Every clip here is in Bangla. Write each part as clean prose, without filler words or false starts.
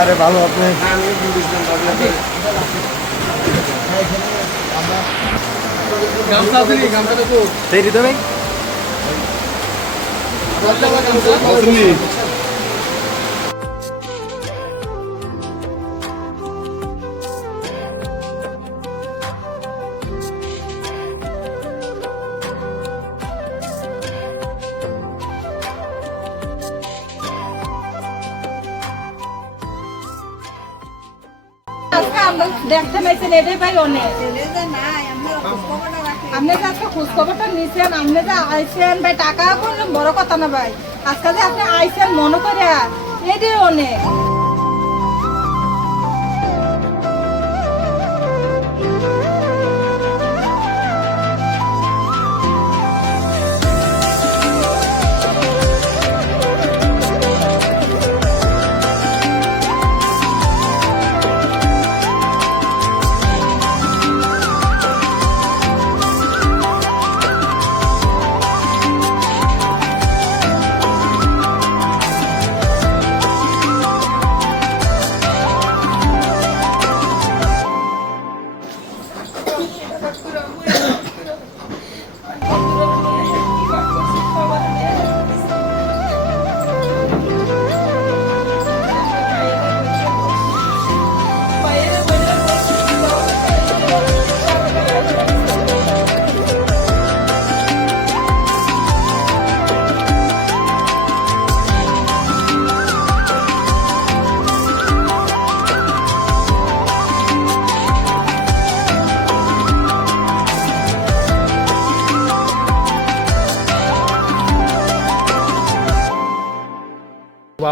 আরে ভালো আপনি দেখতে পাইছেন এটাই ভাই অনেক আপনি যে আজকে খোঁজ খবরটা নিচ্ছেন আপনি যে আইসেন ভাই টাকা করলেন বড় কথা না ভাই আজকে যে আপনি আইসেন মনে করে এটাই অনেক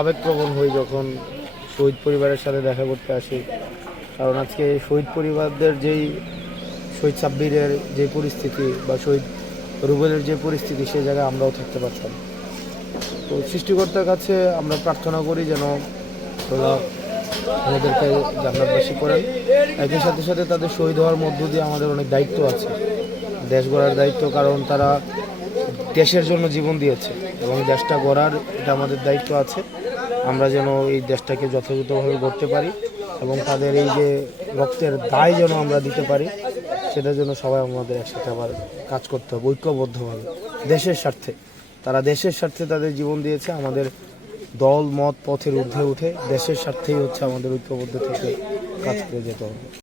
আবেগপ্রবণ হই যখন শহীদ পরিবারের সাথে দেখা করতে আসি, কারণ আজকে শহীদ পরিবারদের যেই শহীদ সাব্বিরের যে পরিস্থিতি বা শহীদ রুবেলের যে পরিস্থিতি সেই জায়গায় আমরাও থাকতে পারতাম। তো সৃষ্টিকর্তার কাছে আমরা প্রার্থনা করি যেন ওরা আমাদেরকে জান্নাতবাসী করেন। একই সাথে সাথে তাদের শহীদ হওয়ার মধ্য দিয়ে আমাদের অনেক দায়িত্ব আছে, দেশ গড়ার দায়িত্ব, কারণ তারা দেশের জন্য জীবন দিয়েছে এবং দেশটা গড়ার এটা আমাদের দায়িত্ব আছে। আমরা যেন এই দেশটাকে যথাযথভাবে গড়তে পারি এবং তাদের এই যে রক্তের দায় যেন আমরা দিতে পারি, সেটার জন্য সবাই আমাদের একসাথে আবার কাজ করতে হবে ঐক্যবদ্ধভাবে দেশের স্বার্থে। তারা দেশের স্বার্থে তাদের জীবন দিয়েছে, আমাদের দল মত পথের ঊর্ধ্বে উঠে দেশের স্বার্থেই হচ্ছে আমাদের ঐক্যবদ্ধ থেকে কাজ করে যেতে হবে।